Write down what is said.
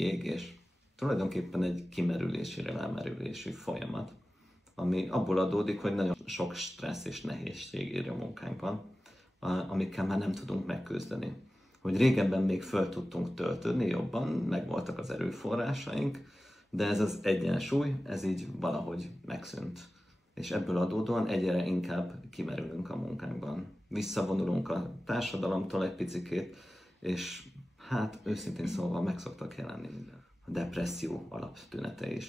kiégés, tulajdonképpen egy kimerülési, rámerülési folyamat, ami abból adódik, hogy nagyon sok stressz és nehézség ér a munkánkban, amikkel már nem tudunk megküzdeni. Hogy régebben még föl tudtunk töltődni jobban, megvoltak az erőforrásaink, de ez az egyensúly, ez így valahogy megszűnt. És ebből adódóan egyre inkább kimerülünk a munkánkban. Visszavonulunk a társadalomtól egy picikét, és hát őszintén szólva meg szoktak jelenni a depresszió alaptünete is.